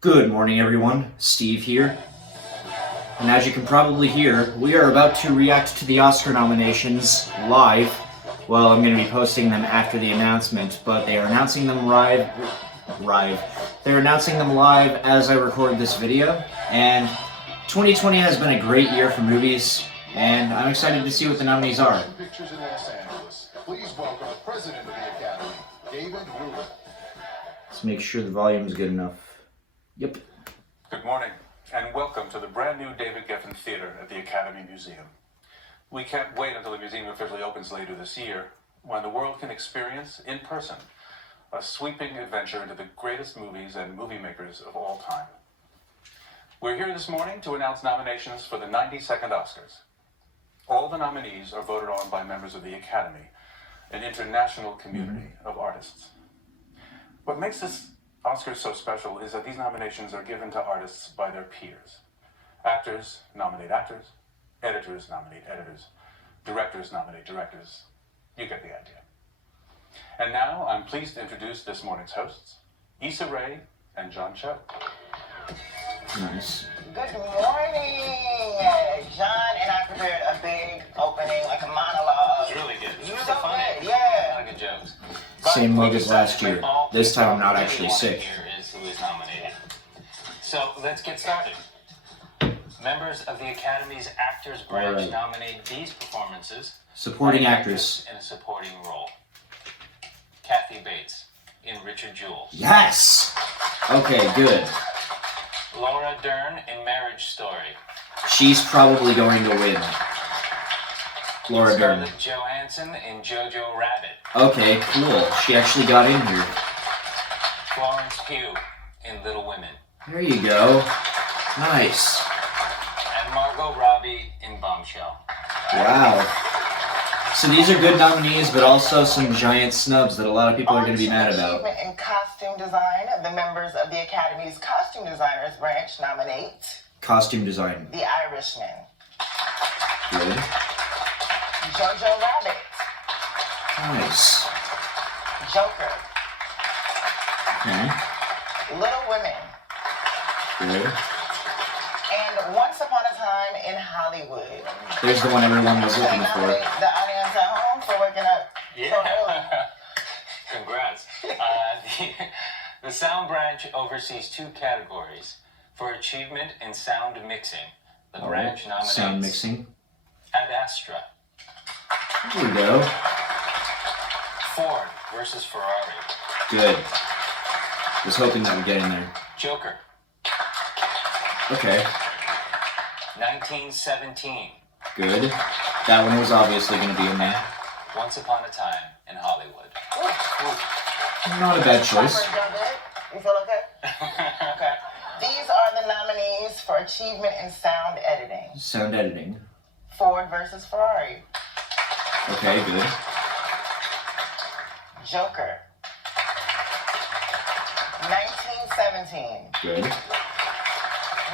Good morning, everyone. Steve here. And as you can probably hear, we are about to react to the Oscar nominations live. Well, I'm going to be posting them after the announcement, but they are announcing them They're announcing them live as I record this video. And 2020 has been a great year for movies, and I'm excited to see what the nominees are. Pictures in Los Angeles. Please welcome the president of the Academy, David Rubin. Let's make sure the volume is good enough. Yep. Good morning, and welcome to the brand new David Geffen Theater at the Academy Museum. We can't wait until the museum officially opens later this year, when the world can experience, in person, a sweeping adventure into the greatest movies and movie makers of all time. We're here this morning to announce nominations for the 92nd Oscars. All the nominees are voted on by members of the Academy, an international community of artists. What makes this Oscars so special is that these nominations are given to artists by their peers. Actors nominate actors, editors nominate editors, directors nominate directors. You get the idea. And now I'm pleased to introduce this morning's hosts, Issa Rae and John Cho. Nice. Good morning, John and I prepared a big opening, like a monologue. It's really good. You It's so funny. good, yeah. A lot of good jokes. Same But mug we as last decided year. that all This time I'm people not really actually wanna sick. hear is who is nominated. So let's get started. Members of the Academy's Actors Branch Alright. nominate these performances. Supporting by an actress. In a supporting role. Kathy Bates in Richard Jewell. Yes! Okay, good. Laura Dern in Marriage Story. She's probably going to win. Laura Dern. Scarlett Johansson in Jojo Rabbit. Okay, cool. She actually got in here. Florence Pugh in Little Women. There you go. Nice. And Margot Robbie in Bombshell. Wow. So these are good nominees, but also some giant snubs that a lot of people are going to be mad about. Achievement in costume design, the members of the Academy's Costume Designers Branch nominate Costume design. The Irishman, Good. Jojo Rabbit, Nice. Joker, Okay. Little Women, Good. and Once Upon a Time in Hollywood. There's the one everyone was looking for. Nominate the audience at home for waking up so early. Congrats. The Sound Branch oversees two categories. For achievement in sound mixing, the branch nominates Sound mixing. Ad Astra, There we go. Ford versus Ferrari, Good. Was hoping that would get in there. Joker, Okay. 1917, Good. That one was obviously going to be in there. Once Upon a Time in Hollywood. Not a bad choice. You feel okay? Okay. These are the nominees for achievement in sound editing. Sound editing. Ford versus Ferrari. Okay, good. Joker. 1917. Good.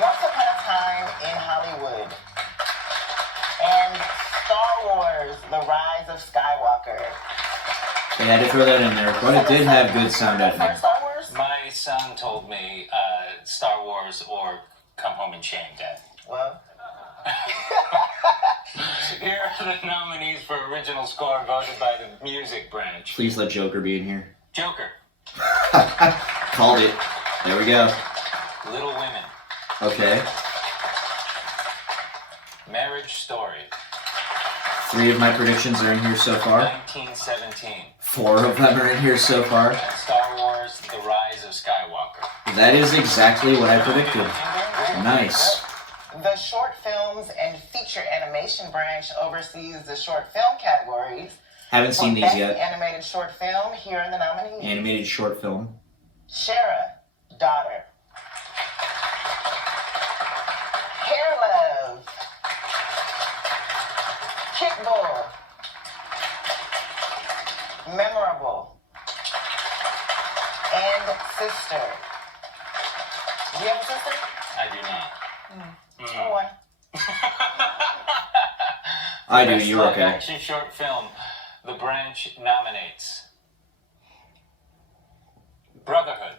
Once Upon a Time in Hollywood. And Star Wars, The Rise of Skywalker. They had to throw that in there, but it did have good sound editing. Star Wars? My son told me Star Wars or Come Home and Shame, Dad. Well, Here are the nominees for original score voted by the Music Branch. Please let Joker be in here. Joker, Called it. There we go. Little Women, Okay. Marriage Story, 3 of my predictions are in here so far. 1917, 4 of them are in here so far. and Star Wars, The Rise of Skywalker. That is exactly what I predicted. Nice. the Short Films and Feature Animation Branch oversees the short film categories. Haven't seen For these Best yet. Animated short film, here are the nominees. Animated short film. Shara, Daughter. Hair Love. Kickball. Memorable. And Sister. Do you have a sister? I do not. Oh, one. I do, Best you're live okay. action short film, the branch nominates Brotherhood,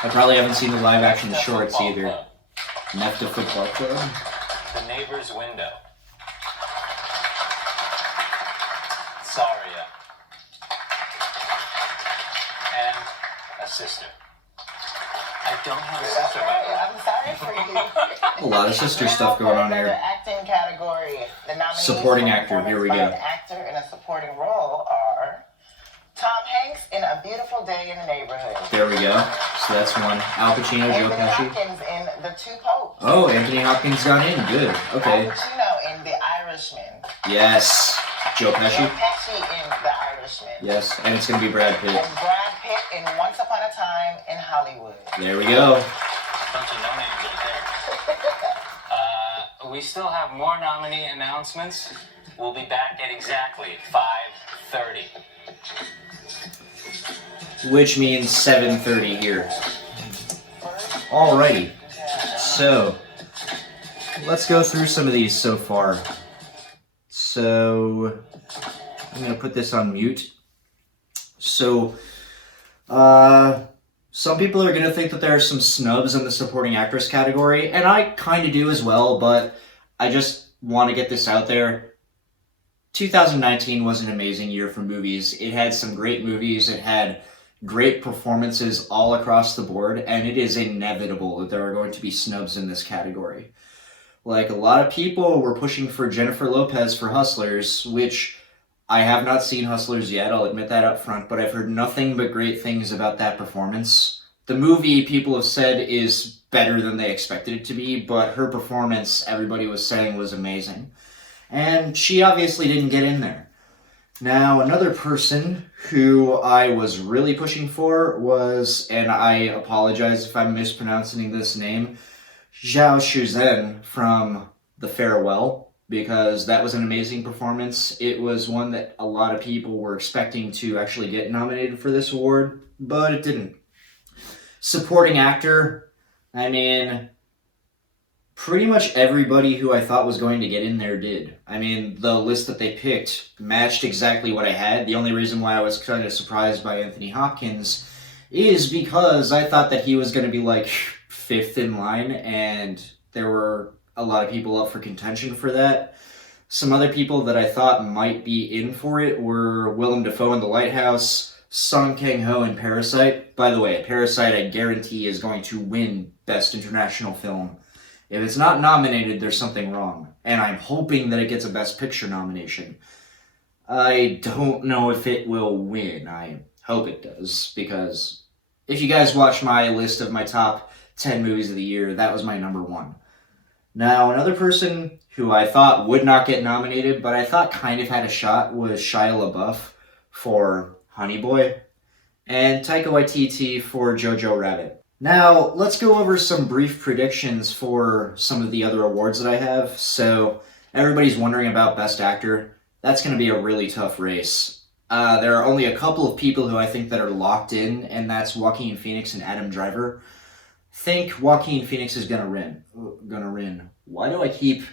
I probably haven't seen the live action Nefta shorts Football either. Club. Nefta Football Club. The Neighbor's Window. Saria. And a sister. I don't have a sister, by the way. I'm sorry for you. A lot of sister stuff going on Another here. acting category. The nominees Supporting for actor, here we performance go. by an actor in a supporting role are Tom Hanks in A Beautiful Day in the Neighborhood. There we go. So that's one. Al Pacino, Joe Anthony Pesci. Hopkins in The Two Popes. Oh, Anthony Hopkins got in. Good. Okay. Al Pacino in The Irishman. Yes. Joe Joe Pesci. Pesci in The Irishman. Yes. And it's going to be Brad Pitt. And Brad Pitt in Once Upon a Time in Hollywood. There we go. Bunch of no names right there. We still have more nominee announcements. We'll be back at exactly 5:30. Which means 7:30 here. Alrighty. So, let's go through some of these so far. So, I'm going to put this on mute. So, some people are going to think that there are some snubs in the supporting actress category, and I kind of do as well, but I just want to get this out there. 2019 was an amazing year for movies. It had some great movies. It had great performances all across the board, and it is inevitable that there are going to be snubs in this category. Like, a lot of people were pushing for Jennifer Lopez for Hustlers, which I have not seen Hustlers yet, I'll admit that up front, but I've heard nothing but great things about that performance. The movie, people have said, is better than they expected it to be, but her performance, everybody was saying, was amazing. And she obviously didn't get in there. Now, another person who I was really pushing for was, and I apologize if I'm mispronouncing this name, Zhao Shuzhen from The Farewell, because that was an amazing performance. It was one that a lot of people were expecting to actually get nominated for this award, but it didn't. Supporting actor, I mean, pretty much everybody who I thought was going to get in there did. I mean, the list that they picked matched exactly what I had. The only reason why I was kind of surprised by Anthony Hopkins is because I thought that he was going to be like 5th in line, and there were a lot of people up for contention for that. Some other people that I thought might be in for it were Willem Dafoe in The Lighthouse, Song Kang-ho in Parasite. By the way, Parasite I guarantee is going to win Best International Film. If it's not nominated, there's something wrong. And I'm hoping that it gets a Best Picture nomination. I don't know if it will win. I hope it does, because if you guys watch my list of my top 10 movies of the year, that was my number 1. Now, another person who I thought would not get nominated, but I thought kind of had a shot, was Shia LaBeouf for Honey Boy, and Taika Waititi for Jojo Rabbit. Now, let's go over some brief predictions for some of the other awards that I have. So, everybody's wondering about Best Actor. That's going to be a really tough race. There are only a couple of people who I think that are locked in, and that's Joaquin Phoenix and Adam Driver. Think Joaquin Phoenix is gonna win. Why do I keep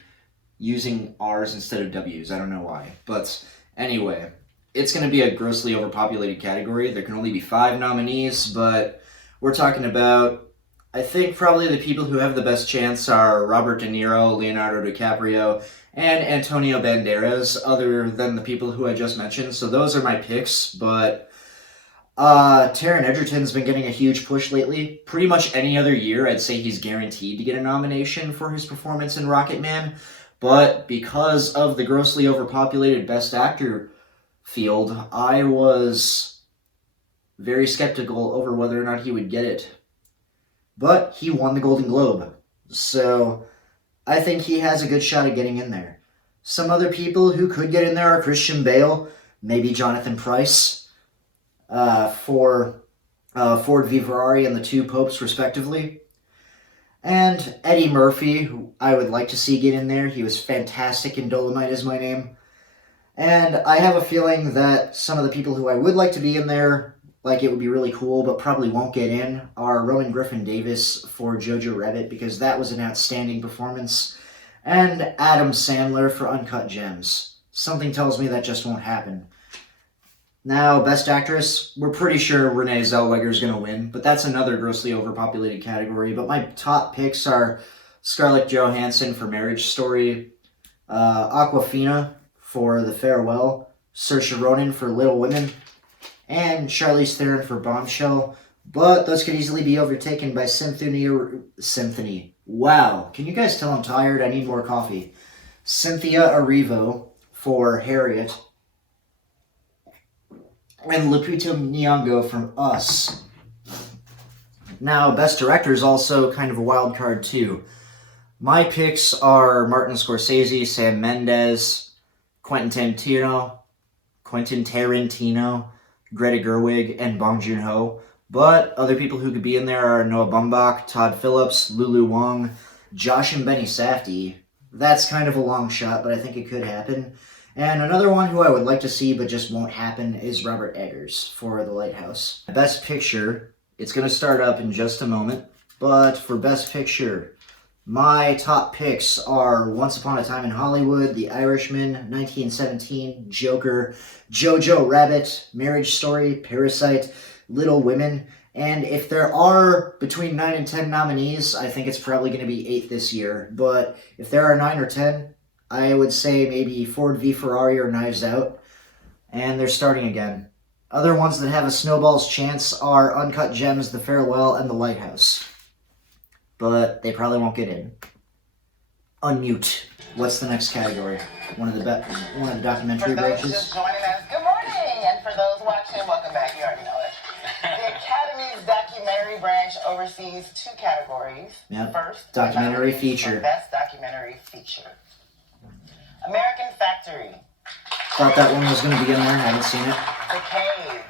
using R's instead of W's? I don't know why. But anyway, it's gonna be a grossly overpopulated category. There can only be 5 nominees, but we're talking about, I think probably the people who have the best chance are Robert De Niro, Leonardo DiCaprio, and Antonio Banderas, other than the people who I just mentioned. So those are my picks, but Taron Egerton's been getting a huge push lately. Pretty much any other year, I'd say he's guaranteed to get a nomination for his performance in Rocketman. But because of the grossly overpopulated Best Actor field, I was very skeptical over whether or not he would get it. But he won the Golden Globe, so I think he has a good shot at getting in there. Some other people who could get in there are Christian Bale, maybe Jonathan Pryce, for Ford v. Ferrari and The Two Popes, respectively. And Eddie Murphy, who I would like to see get in there. He was fantastic in Dolomite Is My Name. And I have a feeling that some of the people who I would like to be in there, like it would be really cool, but probably won't get in, are Rowan Griffin Davis for Jojo Rabbit, because that was an outstanding performance, and Adam Sandler for Uncut Gems. Something tells me that just won't happen. Now, Best Actress, we're pretty sure Renee Zellweger is going to win, but that's another grossly overpopulated category. But my top picks are Scarlett Johansson for Marriage Story, Awkwafina for The Farewell, Saoirse Ronan for Little Women, and Charlize Theron for Bombshell. But those could easily be overtaken by Symphony. Wow, can you guys tell I'm tired? I need more coffee. Cynthia Erivo for Harriet, and Lupita Nyong'o from Us. Now, Best Director is also kind of a wild card too. My picks are Martin Scorsese, Sam Mendes, Quentin Tarantino, Greta Gerwig, and Bong Joon-ho. But other people who could be in there are Noah Baumbach, Todd Phillips, Lulu Wang, Josh and Benny Safdie. That's kind of a long shot, but I think it could happen. And another one who I would like to see but just won't happen is Robert Eggers for The Lighthouse. Best Picture, it's going to start up in just a moment. But for Best Picture, my top picks are Once Upon a Time in Hollywood, The Irishman, 1917, Joker, Jojo Rabbit, Marriage Story, Parasite, Little Women, and if there are between 9 and 10 nominees, I think it's probably going to be 8 this year. But if there are 9 or 10, I would say maybe Ford v Ferrari or Knives Out, and they're starting again. Other ones that have a snowball's chance are Uncut Gems, The Farewell, and The Lighthouse. But they probably won't get in. Unmute. What's the next category? One of the documentary For those branches? just joining us, good morning! And for those watching, welcome back. You already know it. The Academy's documentary branch oversees 2 categories. Yep. First, Documentary nominees feature. for Best Documentary Feature. American Factory, Thought that one was going to be in there. Haven't seen it. The Cave,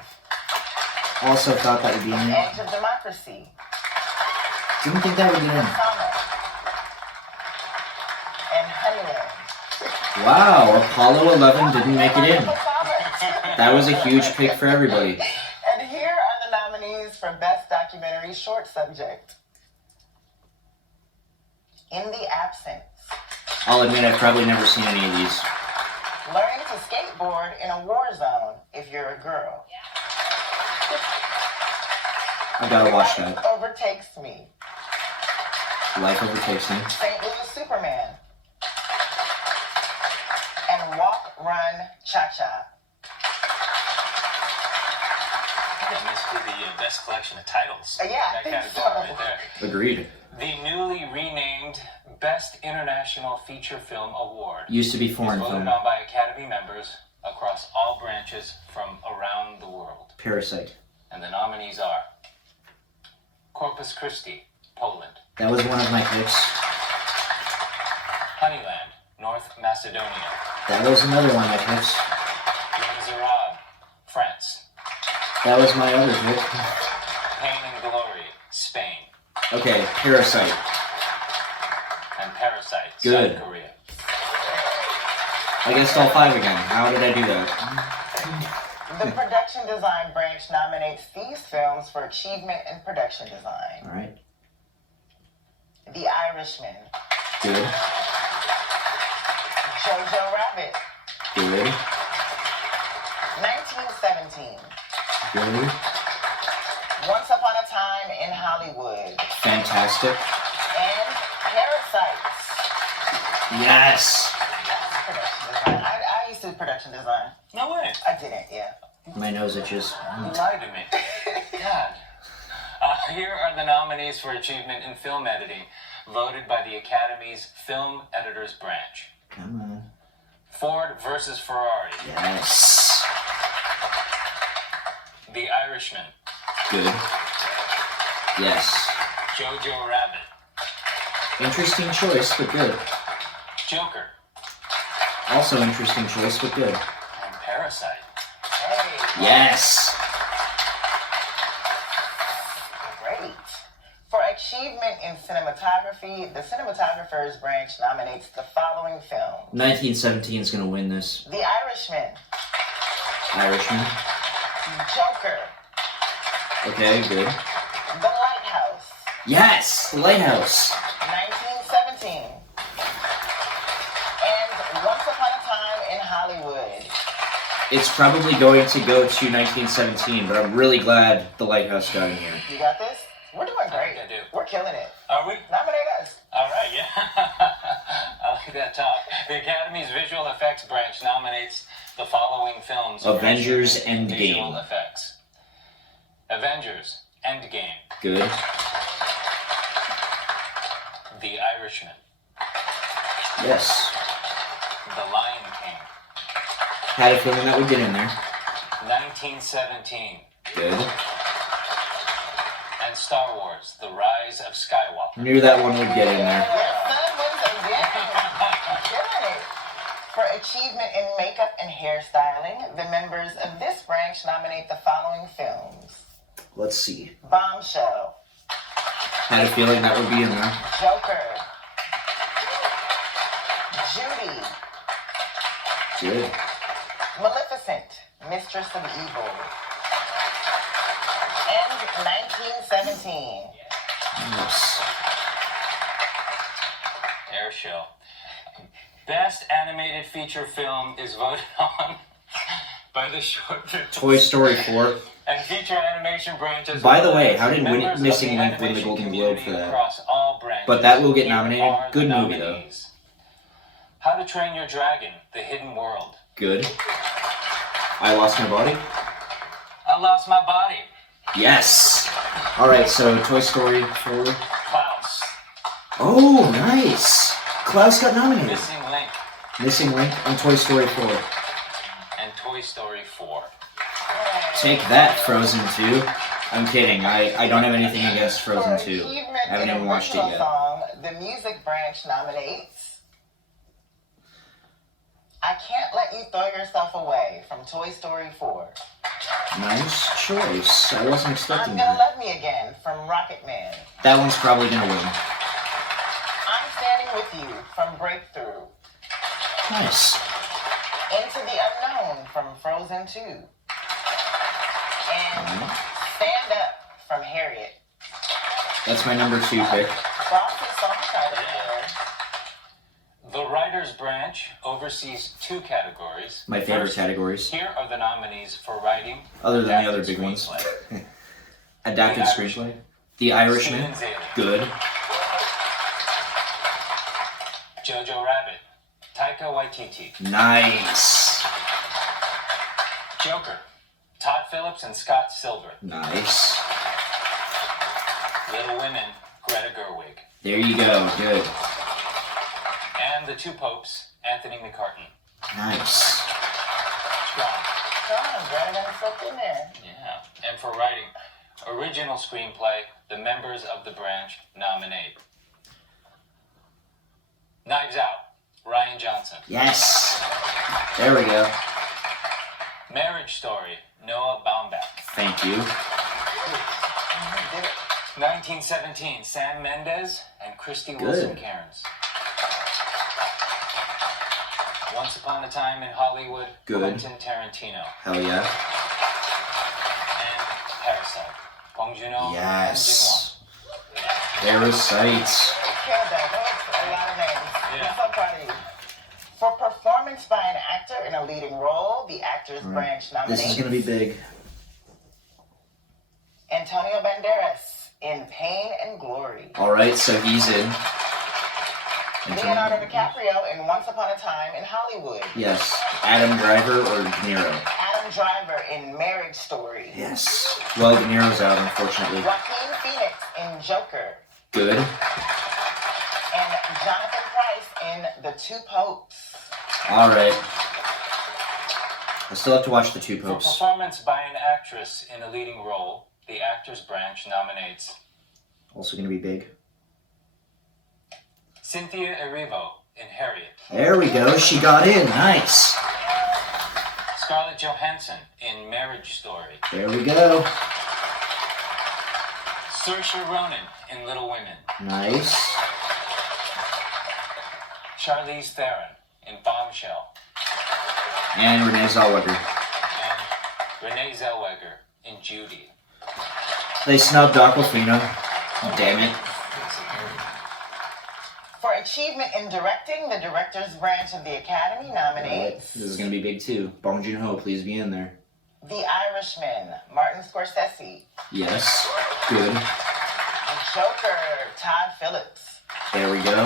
Also thought that would be in there. Edge of Democracy, Didn't think that would get in. Comet, and Honeyland. Wow, Apollo 11 didn't make it in. That was a huge pick for everybody. And here are the nominees for Best Documentary Short Subject. In the Absence, I'll admit I've probably never seen any of these. Learning to Skateboard in a War Zone if you're a girl. I gotta watch Life that. Overtakes Me, Life Overtakes Me. St. Louis Superman, and Walk, Run, Cha-Cha. I think this could be the best collection of titles. Yeah, I That think category so. right there. Agreed. The newly renamed Best International Feature Film Award Used to be is foreign voted film. on by Academy members across all branches from around the world. Parasite. And the nominees are Corpus Christi, Poland; That was one of my picks. Honeyland, North Macedonia; That was another one of my picks. Les Miserables, France; That was my other pick. Pain and Glory, Spain; Okay, Parasite. and Parasite, Good. South Korea. I guessed all 5 again. How did I do that? The Production Design branch nominates these films for achievement in production design. Alright. The Irishman, Good. Jojo Rabbit, Good. 1917, Good. Once Upon a Time in Hollywood, Fantastic. and Parasites. Yes! Production design. I used to do production design. No way. I didn't, yeah. My nose itches. You lied to me. God. Here are the nominees for achievement in film editing, voted by the Academy's Film Editors Branch. Come on. Ford versus Ferrari; Yes. The Irishman; Good. Yes. Jojo Rabbit; Interesting choice, but good. Joker; Also interesting choice, but good. and Parasite. Hey, Yes! great. For achievement in cinematography, the Cinematographer's branch nominates the following films: 1917 is gonna win this. The Irishman, Irishman. Joker, Okay, good. The Lighthouse, Yes! The Lighthouse. 1917, and Once Upon a Time in Hollywood. It's probably going to go to 1917, but I'm really glad The Lighthouse got in here. You got this? We're doing great. I do. We're killing it. Are we? Nominate us. All right, yeah. I like that talk. The Academy's Visual Effects branch nominates the following films for Avengers achievement in visual Endgame. effects. Avengers Endgame. Good. The Irishman. Yes. The Lion King. Had a feeling that would get in there. 1917. Good. And Star Wars, The Rise of Skywalker. Knew that one would get in there. Your son wins again. Killing it. For achievement in makeup and hairstyling, the members of this branch nominate the following films. Let's see. Bombshell. Had a feeling that would be in there. Joker. Judy. Good. Maleficent, Mistress of Evil. And 1917. Yes. Air Show. Best animated feature film is voted on by the short film Toy Story 4. and feature animation branches. By the way, how did Members of Missing the Link win the animation Golden Globe for community that? across all branches. But that will get Here nominated. are the Good movie, though. nominees. How to Train Your Dragon, The Hidden World. Good. I Lost My Body. I Lost My Body. Yes. All right, so Toy Story 4. Klaus. Oh, nice. Klaus got nominated. Missing Link. Missing Link and Toy Story 4. And Toy Story 4. Take that, Frozen 2. I'm kidding. I don't have anything against Frozen For 2. achievement I haven't in even watched it original yet. Song, the music branch nominates I Can't Let You Throw Yourself Away from Toy Story 4. Nice choice. I wasn't expecting I'm Gonna that. Love Me Again from Rocket Man. That one's probably gonna win. I'm Standing With You from Breakthrough. Nice. Into the Unknown from Frozen 2. And Stand Up from Harriet. That's my number 2 pick. Frosty song title here. The Writers Branch oversees 2 categories. My favorite First, categories. Here are the nominees for writing. Other than the adapted other big ones. screenplay. Adapted The screenplay. The Irishman. Steven Zaley. Good. Jojo Rabbit. Taika Waititi. Nice. Joker. Todd Phillips and Scott Silver. Nice. Little Women. Greta Gerwig. There you go. Good. And The Two Popes. Anthony McCartney. Nice. Strong. Better than slipped in there. Yeah. And for writing original screenplay, the members of the branch nominate Knives Out. Ryan Johnson. Yes. There we go. Marriage Story. Noah Baumbach. Thank you. You did it. 1917, Sam Mendes and Christy Good. Wilson Cairns. Once Upon a Time in Hollywood, Good. Quentin Tarantino. Hell yeah. And Parasite, Bong Joon-ho Yes. Parasite. Killed that. That was a lot of names. Yeah. I'm so proud of you. For performance by an actor in a leading role, the Actors Branch nominates This is gonna be big. Antonio Banderas in Pain and Glory. All right, so he's in. Leonardo DiCaprio in Once Upon a Time in Hollywood. Yes. Adam Driver or De Niro. Adam Driver in Marriage Story. Yes. Well, De Niro's out, unfortunately. Joaquin Phoenix in Joker. Good. And Jonathan Pryce in The Two Popes. All right. I still have to watch The Two For Popes. performance by an actress in a leading role, the Actors Branch nominates Also gonna be big. Cynthia Erivo in Harriet, There we go. She got in. Nice. Scarlett Johansson in Marriage Story, There we go. Saoirse Ronan in Little Women, Nice. Charlize Theron in Bombshell, And Renee Zellweger. and Renee Zellweger in Judy. They snubbed Aquafina. Damn it. For achievement in directing, the director's branch of the Academy nominates This is gonna be big too. Bong Joon-ho, please be in there. The Irishman, Martin Scorsese. Yes. Good. The Joker, Todd Phillips. There we go.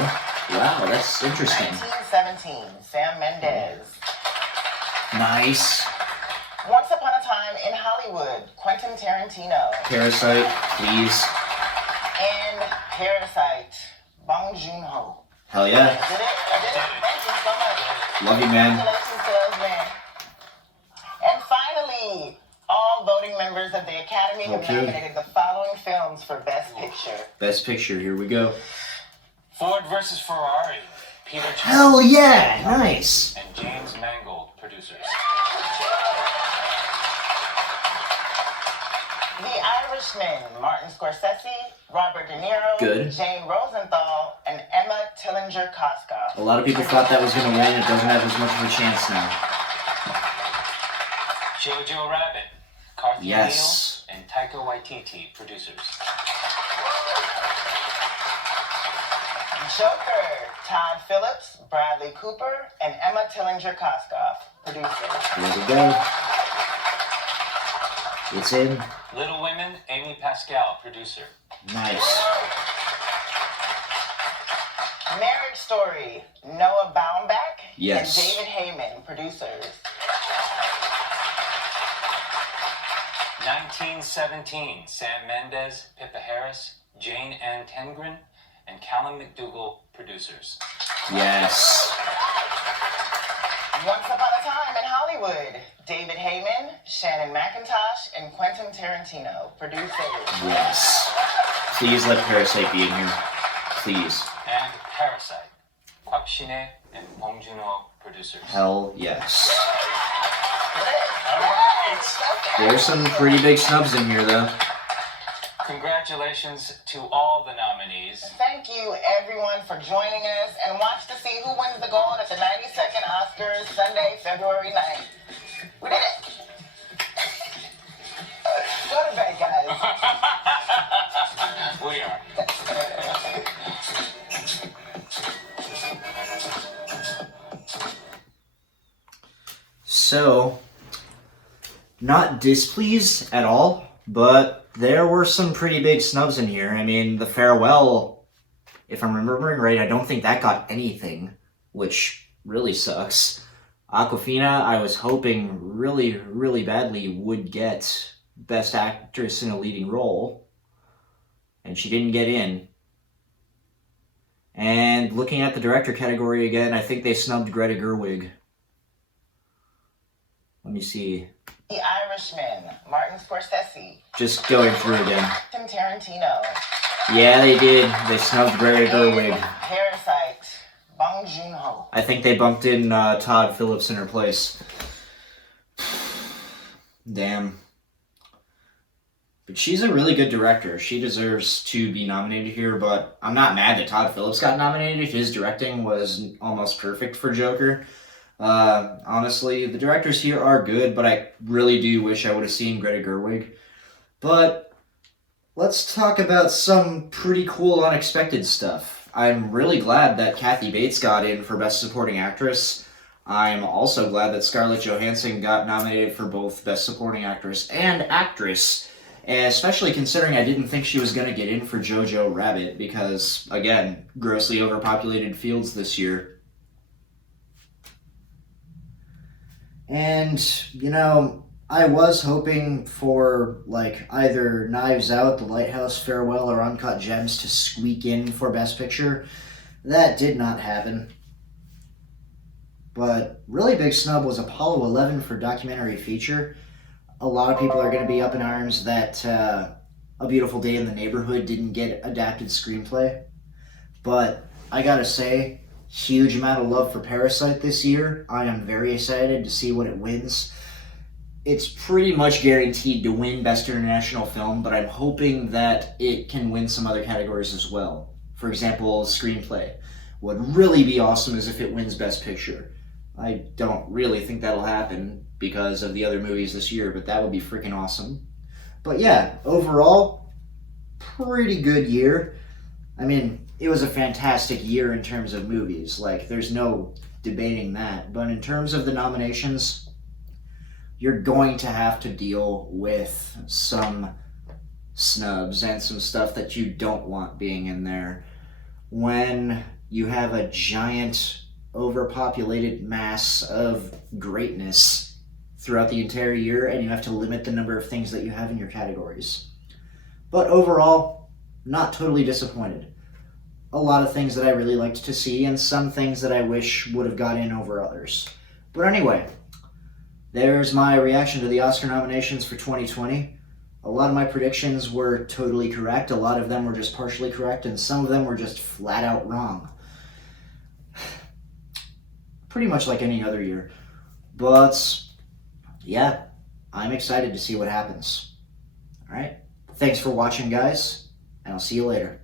Wow, that's interesting. 1917, Sam Mendes. Nice. Once Upon a Time in Hollywood, Quentin Tarantino. Parasite, please. And Parasite, Bong Joon-ho. Hell yeah. I did it. Thank you so much. Love you, man. Congratulations to those men. And finally, all voting members of the Academy have Okay. nominated the following films for Best Picture. Best picture, here we go. Ford versus Ferrari. Peter Jones Hell yeah! Nice. and James Mangold, producers. The Irishman, Martin Scorsese, Robert De Niro, Good. Jane Rosenthal, and Emma Tillinger-Koskov. A lot of people thought that was gonna win. It doesn't have as much of a chance now. Jojo Rabbit. Carthy Yes. Neal and Taika Waititi, producers. Joker, Todd Phillips, Bradley Cooper, and Emma Tillinger-Koskov, producers. Here we go. It's in. Little Women, Amy Pascal, producer. Nice. Marriage Story, Noah Baumbach Yes. and David Heyman, producers. 1917, Sam Mendes, Pippa Harris, Jane Ann Tengren, and Callum McDougall, producers. Yes. Once Upon a Time in Hollywood, David Heyman, Shannon McIntosh, and Quentin Tarantino, producers. Yes. Please let Parasite be in here. Please. And Parasite, Kwak Shin-hye and Bong Joon-ho, producers. Hell yes. All right. There's some pretty big snubs in here, though. Congratulations to all the nominees. Thank you, everyone, for joining us, and watch to see who wins the gold at the 92nd Oscars, Sunday, February 9th. We did it! Go to bed, guys. We are. So, not displeased at all, but there were some pretty big snubs in here. I mean, The Farewell, if I'm remembering right, I don't think that got anything, which really sucks. Awkwafina, I was hoping really, really badly would get Best Actress in a Leading Role, and she didn't get in. And looking at the director category again, I think they snubbed Greta Gerwig. Let me see. The Irishman, Martin Scorsese, Just going through again. Quentin Tarantino, Yeah, they did. They snubbed Greta Gerwig. and Parasite, Bong Joon-ho. I think they bumped in Todd Phillips in her place. Damn. But she's a really good director. She deserves to be nominated here, but I'm not mad that Todd Phillips got nominated. His directing was almost perfect for Joker. Honestly, the directors here are good, but I really do wish I would have seen Greta Gerwig. But let's talk about some pretty cool unexpected stuff. I'm really glad that Kathy Bates got in for Best Supporting Actress. I'm also glad that Scarlett Johansson got nominated for both Best Supporting Actress and Actress, especially considering I didn't think she was going to get in for Jojo Rabbit because, again, grossly overpopulated fields this year. And, you know, I was hoping for, like, either Knives Out, The Lighthouse, Farewell, or Uncut Gems to squeak in for Best Picture. That did not happen. But really big snub was Apollo 11 for documentary feature. A lot of people are going to be up in arms that A Beautiful Day in the Neighborhood didn't get adapted screenplay. But I gotta say, huge amount of love for Parasite this year. I am very excited to see what it wins. It's pretty much guaranteed to win Best International Film, but I'm hoping that it can win some other categories as well. For example, screenplay. What would really be awesome is if it wins Best Picture. I don't really think that'll happen because of the other movies this year, but that would be freaking awesome. But yeah, overall, pretty good year. I mean, it was a fantastic year in terms of movies. Like, there's no debating that. But in terms of the nominations, you're going to have to deal with some snubs and some stuff that you don't want being in there. When you have a giant, overpopulated mass of greatness throughout the entire year, and you have to limit the number of things that you have in your categories. But overall, not totally disappointed. A lot of things that I really liked to see, and some things that I wish would have got in over others. But anyway, there's my reaction to the Oscar nominations for 2020. A lot of my predictions were totally correct. A lot of them were just partially correct, and some of them were just flat out wrong. Pretty much like any other year. But, yeah, I'm excited to see what happens. Alright? Thanks for watching, guys, and I'll see you later.